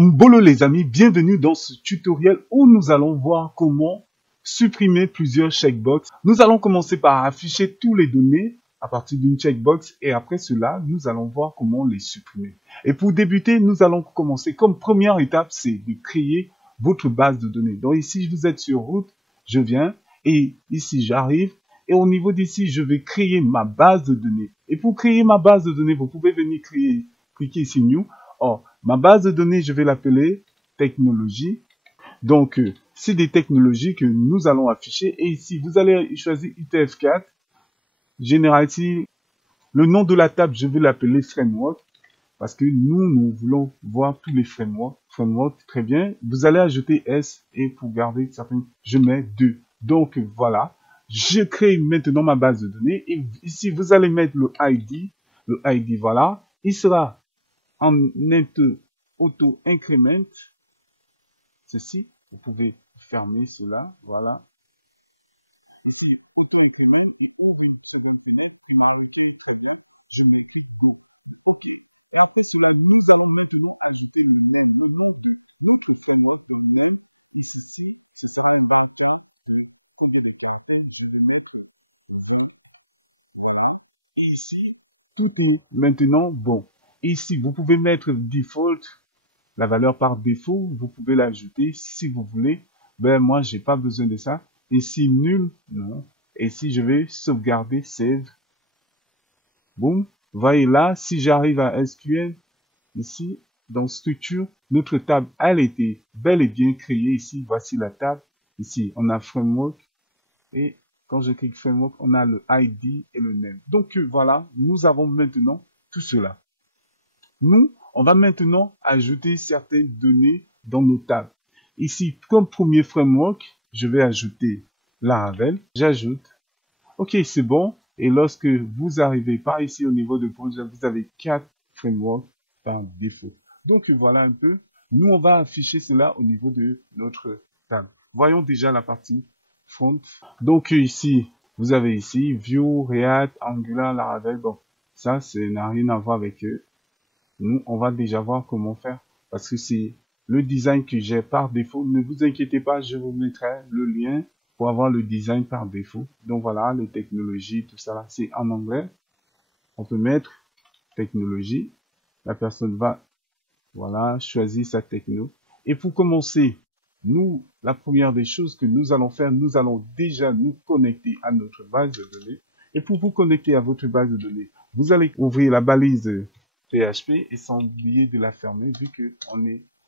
Mbolo les amis, bienvenue dans ce tutoriel où nous allons voir comment supprimer plusieurs checkbox. Nous allons commencer par afficher tous les données à partir d'une checkbox et après cela, nous allons voir comment les supprimer. Et pour débuter, nous allons commencer comme première étape, c'est de créer votre base de données. Donc ici, vous êtes sur route, je viens et ici, j'arrive. Et au niveau d'ici, je vais créer ma base de données. Et pour créer ma base de données, vous pouvez venir cliquer ici New. Or, ma base de données, je vais l'appeler technologie. Donc, c'est des technologies que nous allons afficher. Et ici, vous allez choisir UTF-4. Général, ici, le nom de la table, je vais l'appeler framework. Parce que nous voulons voir tous les frameworks. Framework, très bien. Vous allez ajouter S et pour garder certains, je mets 2. Donc, voilà. Je crée maintenant ma base de données. Et ici, vous allez mettre le ID. Le ID, voilà. Il sera en auto-increment. Ceci, vous pouvez fermer cela. Voilà. Et puis, auto-increment, il ouvre une seconde fenêtre qui marque très bien. Je me clique Go. OK. Et après cela, nous allons maintenant ajouter le name, le nom de notre framework, le name. Ici, ce sera un barca de combien de caractères. Je vais mettre bon. Voilà. Et ici, tout est maintenant bon. Et ici, vous pouvez mettre default, la valeur par défaut. Vous pouvez l'ajouter si vous voulez. Ben, moi, j'ai pas besoin de ça. Ici, nul, non. Et si je vais sauvegarder, save. Boum. Voyez là, si j'arrive à SQL, ici, dans structure, notre table, elle était bel et bien créée ici. Voici la table. Ici, on a framework. Et quand je clique framework, on a le ID et le name. Donc, voilà, nous avons maintenant tout cela. Nous, on va maintenant ajouter certaines données dans nos tables. Ici, comme premier framework, je vais ajouter Laravel. J'ajoute. OK, c'est bon. Et lorsque vous arrivez par ici au niveau de projet, vous avez 4 frameworks par défaut. Donc, voilà un peu. Nous, on va afficher cela au niveau de notre table. Voyons déjà la partie front. Donc, ici, vous avez ici Vue, React, Angular, Laravel. Bon, ça, ça n'a rien à voir avec eux. Nous, on va déjà voir comment faire parce que c'est le design que j'ai par défaut. Ne vous inquiétez pas, je vous mettrai le lien pour avoir le design par défaut. Donc voilà, les technologies, tout ça là, c'est en anglais. On peut mettre technologie. La personne va, voilà, choisir sa techno. Et pour commencer, nous, la première des choses que nous allons faire, nous allons déjà nous connecter à notre base de données. Et pour vous connecter à votre base de données, vous allez ouvrir la balise PHP et sans oublier de la fermer vu que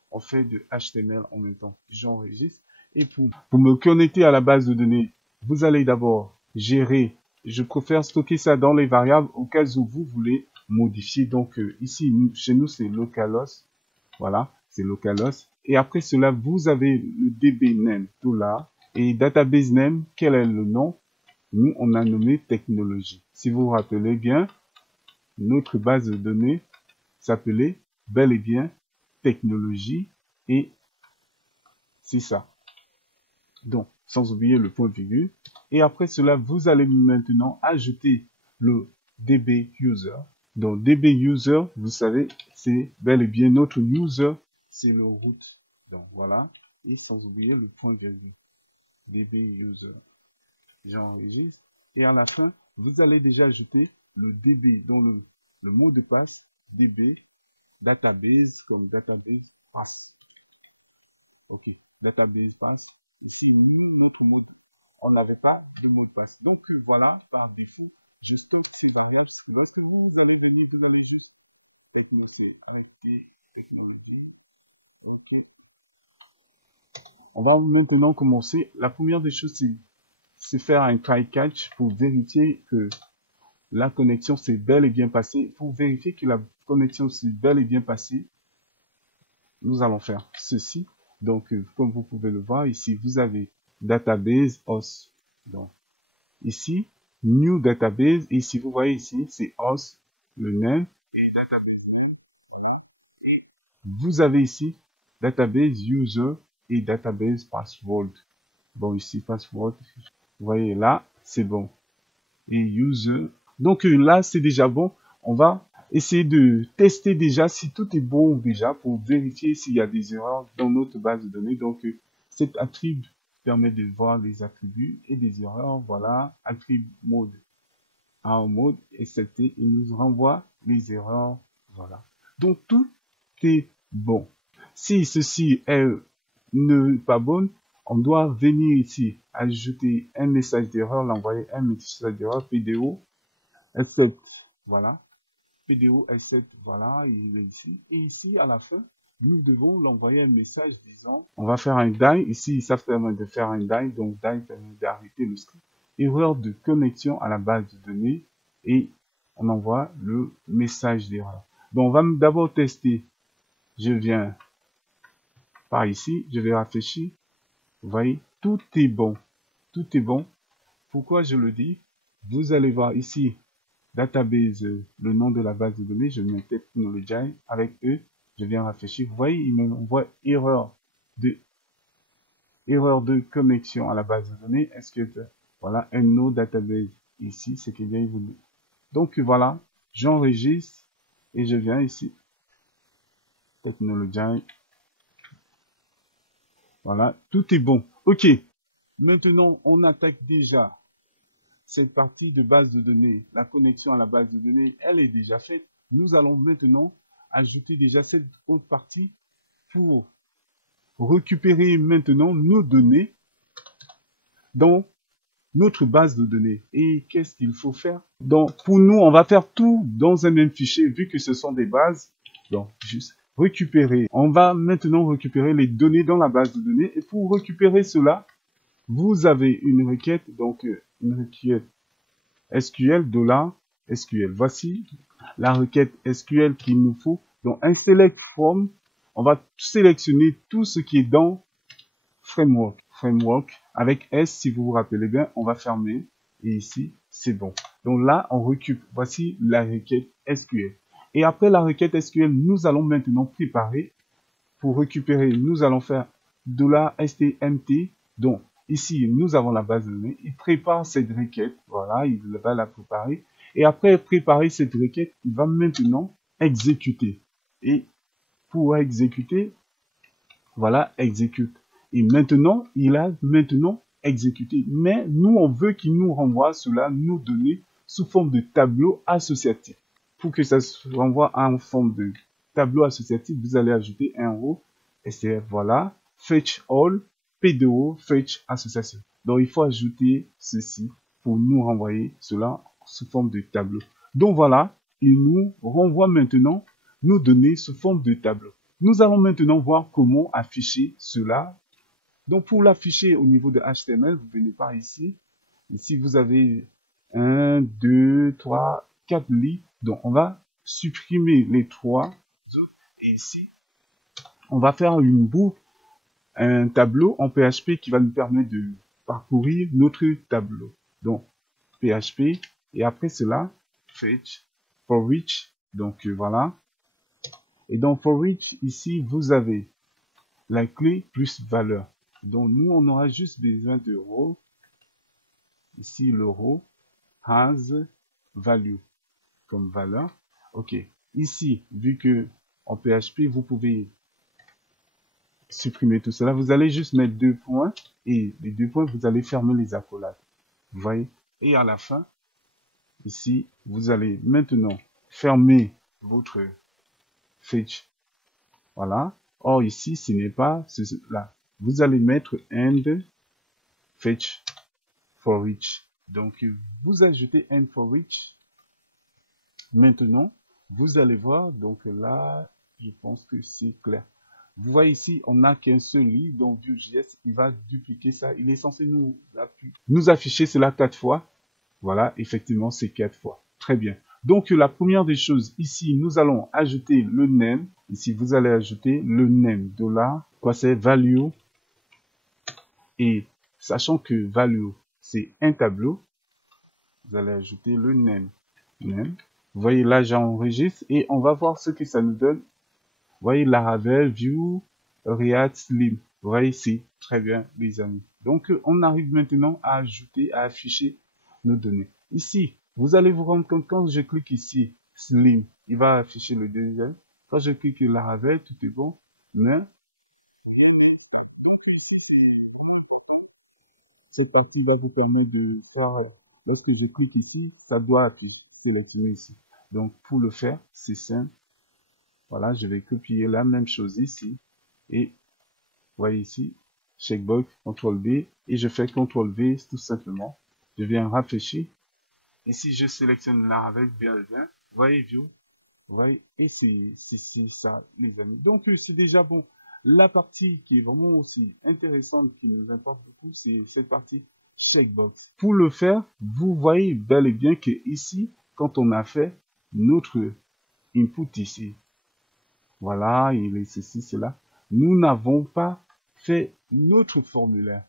on fait de HTML en même temps. J'enregistre. Et pour me connecter à la base de données, vous allez d'abord gérer. Je préfère stocker ça dans les variables au cas où vous voulez modifier. Donc ici, chez nous, c'est localhost. Voilà, c'est localhost. Et après cela, vous avez le DB name tout là. Et database name, quel est le nom? Nous, on a nommé technologie. Si vous vous rappelez bien, notre base de données s'appelait bel et bien technologie et c'est ça. Donc, sans oublier le point virgule. Et après cela, vous allez maintenant ajouter le DB user. Donc, DB user, vous savez, c'est bel et bien notre user, c'est le root. Donc, voilà. Et sans oublier le point virgule. DB user. J'enregistre. Et à la fin, vous allez déjà ajouter le DB, dont le mot de passe, DB, database, comme database pass. OK, database pass. Ici, nous, notre mot, on n'avait pas de mot de passe. Donc, voilà, par défaut, je stocke ces variables. Lorsque vous allez venir, vous allez juste technocer avec des technologies. OK. On va maintenant commencer. La première des choses, c'est faire un try catch pour vérifier que la connexion s'est bel et bien passée. Pour vérifier que la connexion s'est bel et bien passée, nous allons faire ceci. Donc, comme vous pouvez le voir, ici, vous avez database host. Donc, ici, new database. Et ici, vous voyez ici, c'est host, le name et database name. Et vous avez ici database user et database password. Bon, ici, password. Vous voyez là, c'est bon. Et user. Donc là, c'est déjà bon. On va essayez de tester déjà si tout est bon déjà pour vérifier s'il y a des erreurs dans notre base de données. Donc, cet attribut permet de voir les attributs et des erreurs. Voilà, attribut mode en mode excepté, il nous renvoie les erreurs. Voilà. Donc, tout est bon. Si ceci est ne pas bon, on doit venir ici, ajouter un message d'erreur, l'envoyer un message d'erreur, PDO, except, voilà, PDO, except, voilà, il est ici. Et ici, à la fin, nous devons l'envoyer un message disant, on va faire un die, ici, ça permet de faire un die, donc die permet d'arrêter le script. Erreur de connexion à la base de données, et on envoie le message d'erreur. Donc, on va d'abord tester, je viens par ici, je vais rafraîchir. Vous voyez, tout est bon. Tout est bon. Pourquoi je le dis? Vous allez voir ici, database, le nom de la base de données. Je mets Technology avec E. Je viens rafraîchir. Vous voyez, il m'envoie erreur de connexion à la base de données. Est-ce que voilà un no database ici, c'est qu'il vient vous dit. Donc voilà, j'enregistre et je viens ici. Technology. Voilà, tout est bon. Ok. Maintenant, on attaque déjà cette partie de base de données. La connexion à la base de données, elle est déjà faite. Nous allons maintenant ajouter déjà cette autre partie pour récupérer maintenant nos données dans notre base de données. Et qu'est-ce qu'il faut faire? Donc, pour nous, on va faire tout dans un même fichier, vu que ce sont des bases. Donc, juste récupérer. On va maintenant récupérer les données dans la base de données. Et pour récupérer cela, vous avez une requête, donc une requête SQL, $SQL. Voici la requête SQL qu'il nous faut. Donc, un select from, on va sélectionner tout ce qui est dans framework. Framework avec S, si vous vous rappelez bien, on va fermer. Et ici, c'est bon. Donc là, on récupère. Voici la requête SQL. Et après la requête SQL, nous allons maintenant préparer. Pour récupérer, nous allons faire $stmt. Donc, ici, nous avons la base de données. Il prépare cette requête. Voilà, il va la préparer. Et après préparer cette requête, il va maintenant exécuter. Et pour exécuter, voilà, exécute. Et maintenant, il a maintenant exécuté. Mais nous, on veut qu'il nous renvoie cela, nous donner sous forme de tableau associatif. Pour que ça se renvoie en forme de tableau associatif, vous allez ajouter un row. STF, voilà. Fetch all, PDO, fetch association. Donc, il faut ajouter ceci pour nous renvoyer cela sous forme de tableau. Donc, voilà, il nous renvoie maintenant nos données sous forme de tableau. Nous allons maintenant voir comment afficher cela. Donc, pour l'afficher au niveau de HTML, vous venez par ici. Ici, vous avez 1, 2, 3, 4 lits. Donc, on va supprimer les 3 autres. Et ici, on va faire une boucle, un tableau en PHP qui va nous permettre de parcourir notre tableau. Donc, PHP. Et après cela, fetch, for each. Donc, voilà. Et dans for each, ici, vous avez la clé plus valeur. Donc, nous, on aura juste besoin de row. Ici, le row has value comme valeur. OK. Ici, vu que en PHP, vous pouvez supprimer tout cela, vous allez juste mettre 2 points et les 2 points, vous allez fermer les accolades. Vous voyez? Et à la fin, ici, vous allez maintenant fermer votre fetch. Voilà. Or, ici, ce n'est pas cela. Vous allez mettre end fetch for each. Donc, vous ajoutez end for each. Maintenant, vous allez voir, donc là, je pense que c'est clair. Vous voyez ici, on n'a qu'un seul lit, donc Vue.js, il va dupliquer ça. Il est censé nous afficher cela 4 fois. Voilà, effectivement, c'est 4 fois. Très bien. Donc, la première des choses, ici, nous allons ajouter le name. Ici, vous allez ajouter le name, $, quoi c'est value. Et sachant que value, c'est un tableau, vous allez ajouter le name. Name. Vous voyez, là, j'enregistre et on va voir ce que ça nous donne. Vous voyez, Laravel, Vue, React, Slim. Vous voyez ici, très bien, les amis. Donc, on arrive maintenant à ajouter, à afficher nos données. Ici, vous allez vous rendre compte quand je clique ici, Slim. Il va afficher le deuxième. Quand je clique Laravel, tout est bon. Mais cette partie va vous permettre de faire, lorsque je clique ici, ça doit sélectionner ici. Donc, pour le faire, c'est simple. Voilà, je vais copier la même chose ici. Et, vous voyez ici, checkbox, CTRL B, et je fais CTRL V tout simplement. Je viens rafraîchir. Et si je sélectionne Laravel, bien, vous voyez, view, vous voyez, et c'est ça, les amis. Donc, c'est déjà bon. La partie qui est vraiment aussi intéressante, qui nous importe beaucoup, c'est cette partie checkbox. Pour le faire, vous voyez bel et bien que ici, quand on a fait notre input ici, voilà, il est ceci, cela, nous n'avons pas fait notre formulaire.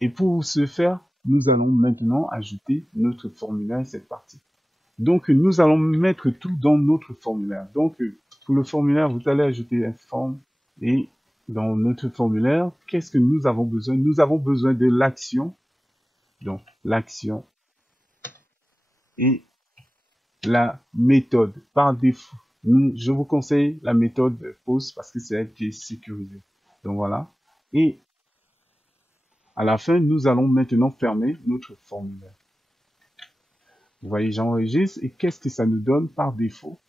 Et pour ce faire, nous allons maintenant ajouter notre formulaire à cette partie. Donc, nous allons mettre tout dans notre formulaire. Donc, pour le formulaire, vous allez ajouter un form. Et dans notre formulaire, qu'est-ce que nous avons besoin? Nous avons besoin de l'action. Donc, l'action et la méthode. Par défaut, je vous conseille la méthode post parce que c'est elle qui est sécurisée. Donc, voilà. Et à la fin, nous allons maintenant fermer notre formulaire. Vous voyez, j'enregistre et qu'est-ce que ça nous donne par défaut?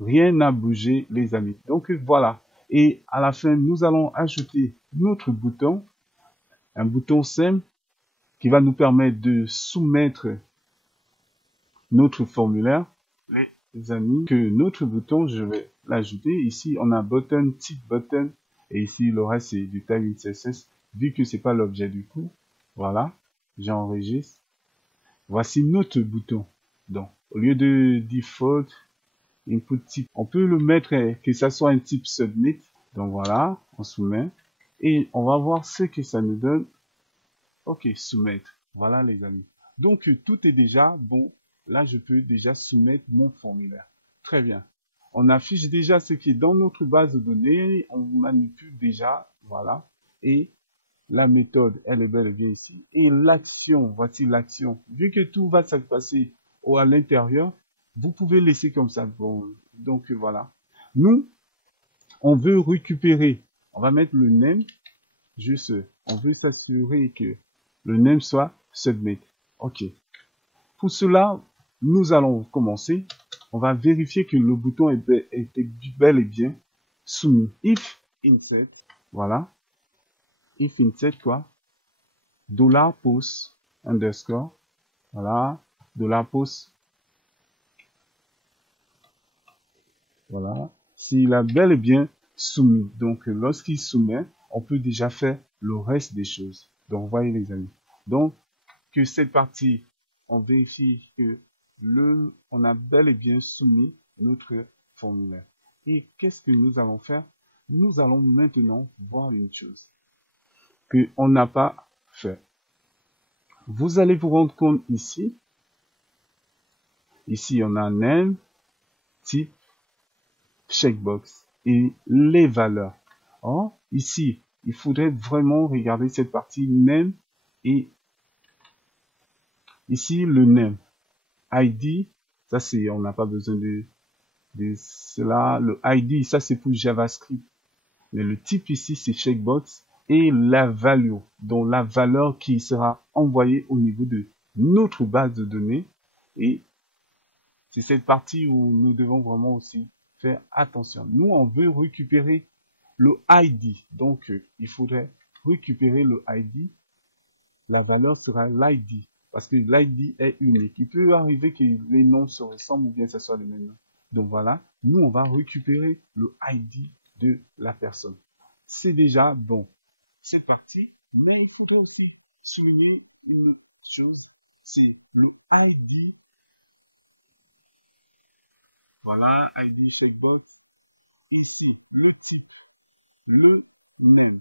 Rien n'a bougé, les amis. Donc, voilà. Et à la fin, nous allons ajouter notre bouton, un bouton simple qui va nous permettre de soumettre notre formulaire. Les amis, que notre bouton, je vais l'ajouter. Ici, on a button, type button. Et ici, le reste, c'est du tag CSS. Vu que c'est pas l'objet du coup. Voilà. J'enregistre. Voici notre bouton. Donc, au lieu de default, input type, on peut le mettre que ça soit un type submit. Donc voilà, on soumet. Et on va voir ce que ça nous donne. Ok, soumettre. Voilà les amis. Donc tout est déjà bon. Là, je peux déjà soumettre mon formulaire. Très bien. On affiche déjà ce qui est dans notre base de données. On manipule déjà. Voilà. Et la méthode, elle est bel et bien ici. Et l'action, voici l'action. Vu que tout va se passer à l'intérieur, vous pouvez laisser comme ça. Bon, donc voilà. Nous, on veut récupérer. On va mettre le name. Juste, on veut s'assurer que le name soit submit. OK. Pour cela, nous allons commencer. On va vérifier que le bouton est bel et bien soumis. If insert, voilà. If insert quoi? $post underscore, voilà. $post, voilà. S'il a bel et bien soumis. Donc, lorsqu'il soumet, on peut déjà faire le reste des choses. Donc, voyez les amis. Donc, que cette partie, on vérifie que on a bel et bien soumis notre formulaire. Et qu'est-ce que nous allons faire? Nous allons maintenant voir une chose que on n'a pas fait. Vous allez vous rendre compte ici. Ici, on a name, type, checkbox et les valeurs. Or, ici, il faudrait vraiment regarder cette partie name et ici le name. ID, ça c'est, on n'a pas besoin de cela. Le ID, ça c'est pour JavaScript. Mais le type ici, c'est checkbox et la value, donc la valeur qui sera envoyée au niveau de notre base de données. Et c'est cette partie où nous devons vraiment aussi faire attention. Nous, on veut récupérer le ID. Donc, il faudrait récupérer le ID. La valeur sera l'ID. Parce que l'ID est unique. Il peut arriver que les noms se ressemblent ou bien ce soit les mêmes noms. Donc voilà, nous on va récupérer le ID de la personne. C'est déjà bon, cette partie, mais il faudrait aussi souligner une chose, c'est le ID. Voilà, ID checkbox. Ici, le type, le name.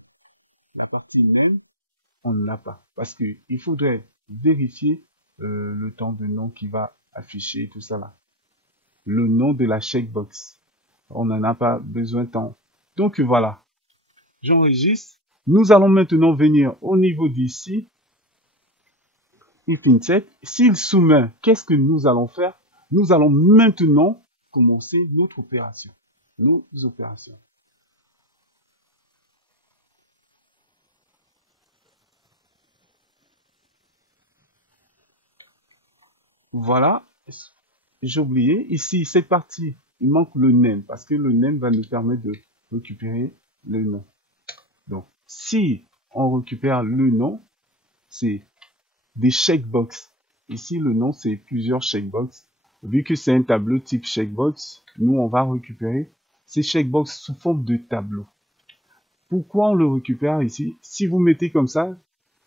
La partie name, on ne l'a pas. Parce qu'il faudrait vérifier le temps de nom qui va afficher tout ça là. Le nom de la checkbox. On n'en a pas besoin tant. Donc voilà. J'enregistre. Nous allons maintenant venir au niveau d'ici. If insert. S'il soumet, qu'est-ce que nous allons faire? Nous allons maintenant commencer notre opération, nos opérations. Voilà, j'ai oublié, ici, cette partie, il manque le name, parce que le name va nous permettre de récupérer le nom. Donc, si on récupère le nom, c'est des checkbox. Ici, le nom, c'est plusieurs checkbox. Vu que c'est un tableau type checkbox, nous, on va récupérer ces checkbox sous forme de tableau. Pourquoi on le récupère ici? Si vous mettez comme ça,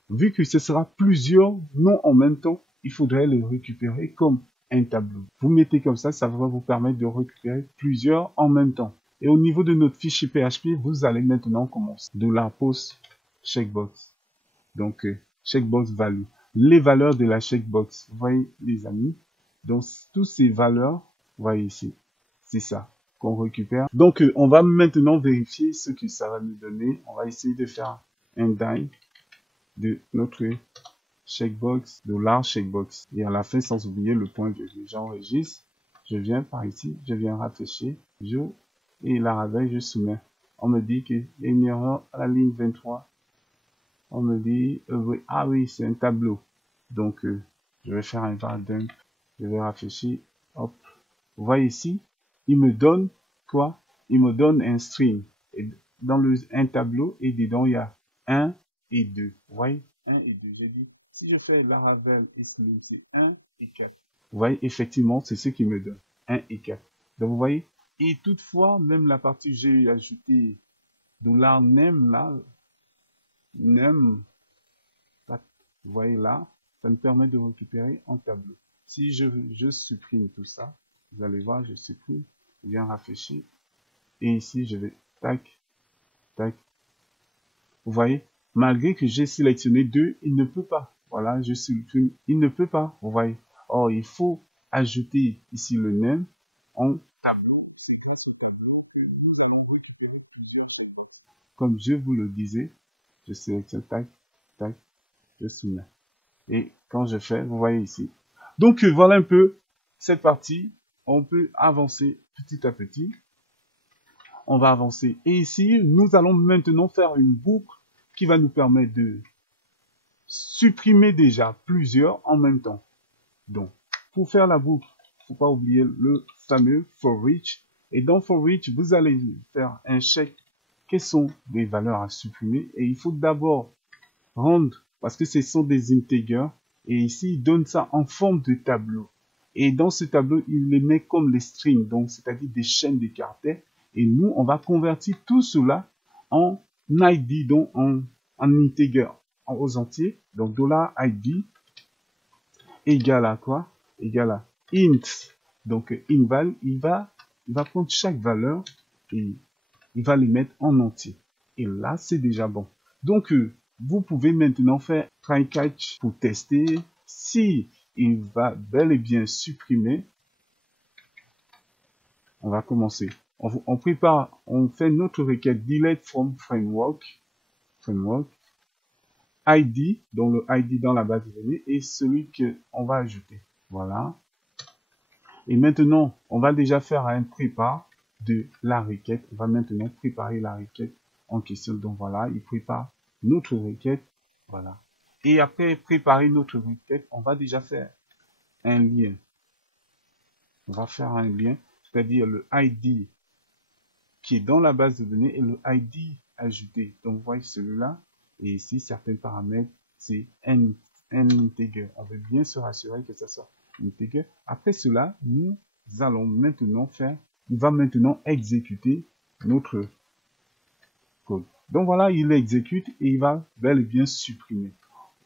vu que ce sera plusieurs noms en même temps, il faudrait les récupérer comme un tableau. Vous mettez comme ça va vous permettre de récupérer plusieurs en même temps. Et au niveau de notre fichier PHP, vous allez maintenant commencer de la post checkbox. Donc, checkbox value. Les valeurs de la checkbox. Vous voyez, les amis. Donc, toutes ces valeurs, vous voyez ici. C'est ça qu'on récupère. Donc, on va maintenant vérifier ce que ça va nous donner. On va essayer de faire un die de notre checkbox, $checkbox. Et à la fin, sans oublier le point de vue. J'enregistre. Je viens par ici. Je viens rafraîchir. Et la ravel, je soumets. On me dit qu'il y a une erreur à la ligne 23. On me dit, oui, ah oui, c'est un tableau. Donc, je vais faire un var dump. Je vais rafraîchir. Hop. Vous voyez ici, il me donne quoi? Il me donne un string. Et dans un tableau, et dedans, il y a 1 et 2. Vous voyez? 1 et 2. J'ai dit, si je fais Laravel et Slim, c'est 1 et 4. Vous voyez, effectivement, c'est ce qui me donne. 1 et 4. Donc, vous voyez? Et toutefois, même la partie, j'ai ajouté $name là, name, vous voyez là, ça me permet de récupérer un tableau. Si je supprime tout ça, vous allez voir, je supprime, je viens rafraîchir, et ici je vais tac, tac. Vous voyez, malgré que j'ai sélectionné 2, il ne peut pas. Voilà, je supprime, il ne peut pas, vous voyez. Or, il faut ajouter ici le name en tableau. C'est grâce au tableau que nous allons récupérer plusieurs checkbox. Comme je vous le disais, je sélectionne tac, tac, je soumets. Et quand je fais, vous voyez ici. Donc, voilà un peu cette partie. On peut avancer petit à petit. On va avancer. Et ici, nous allons maintenant faire une boucle qui va nous permettre de supprimer déjà plusieurs en même temps. Donc, pour faire la boucle, il ne faut pas oublier le fameux for each. Et dans for each, vous allez faire un check. Quelles sont les valeurs à supprimer? Et il faut d'abord rendre, parce que ce sont des integers, et ici, il donne ça en forme de tableau. Et dans ce tableau, il les met comme les strings, donc c'est-à-dire des chaînes de caractères. Et nous, on va convertir tout cela en ID, donc en integer, aux entiers. Donc, $id égale à quoi? Égale à int. Donc, inval, il va prendre chaque valeur et il va les mettre en entier. Et là, c'est déjà bon. Donc, vous pouvez maintenant faire try catch pour tester si il va bel et bien supprimer. On va commencer. On prépare, on fait notre requête delete from framework, ID, donc le ID dans la base de données et celui qu'on va ajouter. Voilà. Et maintenant, on va déjà faire un prépare de la requête. On va maintenant préparer la requête en question. Donc voilà, il prépare notre requête. Voilà. Et après préparer notre requête, on va déjà faire un lien. On va faire un lien, c'est-à-dire le ID qui est dans la base de données et le ID ajouté. Donc vous voyez celui-là. Et ici, certains paramètres, c'est un integer. On veut bien se rassurer que ça soit integer. Après cela, nous allons maintenant faire, il va maintenant exécuter notre code. Donc voilà, il exécute et il va bel et bien supprimer.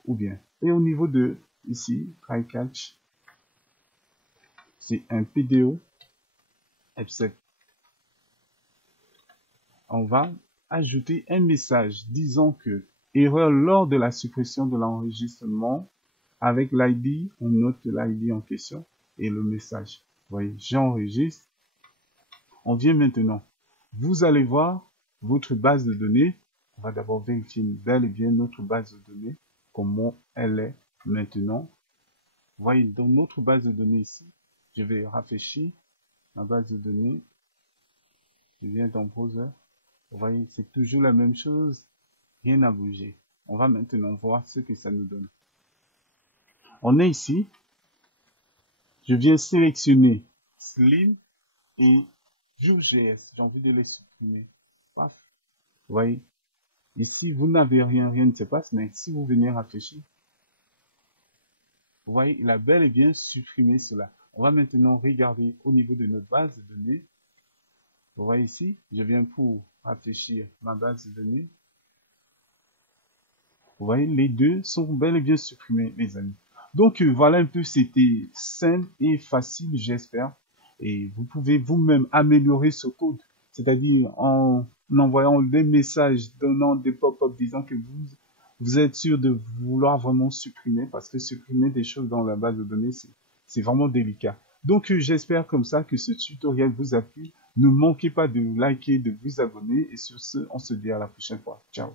Ou bien, et au niveau de ici, try catch, c'est un PDO, except. On va ajouter un message disant que erreur lors de la suppression de l'enregistrement. Avec l'ID, on note l'ID en question et le message. Vous voyez, j'enregistre. On vient maintenant. Vous allez voir votre base de données. On va d'abord vérifier bel et bien notre base de données, comment elle est maintenant. Vous voyez, dans notre base de données ici, Je vais rafraîchir ma base de données. Je viens dans Browser. Vous voyez, c'est toujours la même chose. Rien n'a bougé. On va maintenant voir ce que ça nous donne. On est ici. Je viens sélectionner Slim et Vue.js. J'ai envie de les supprimer. Paf. Vous voyez, ici, vous n'avez rien, rien ne se passe, mais si vous venez rafraîchir, vous voyez, il a bel et bien supprimé cela. On va maintenant regarder au niveau de notre base de données. Vous voyez ici, je viens pour rafraîchir ma base de données. Vous voyez, les deux sont bel et bien supprimés, les amis. Donc, voilà un peu, c'était simple et facile, j'espère. Et vous pouvez vous-même améliorer ce code, c'est-à-dire en envoyant des messages, donnant des pop-up disant que vous êtes sûr de vouloir vraiment supprimer, parce que supprimer des choses dans la base de données, c'est vraiment délicat. Donc, j'espère comme ça que ce tutoriel vous a plu. Ne manquez pas de liker, de vous abonner. Et sur ce, on se dit à la prochaine fois. Ciao.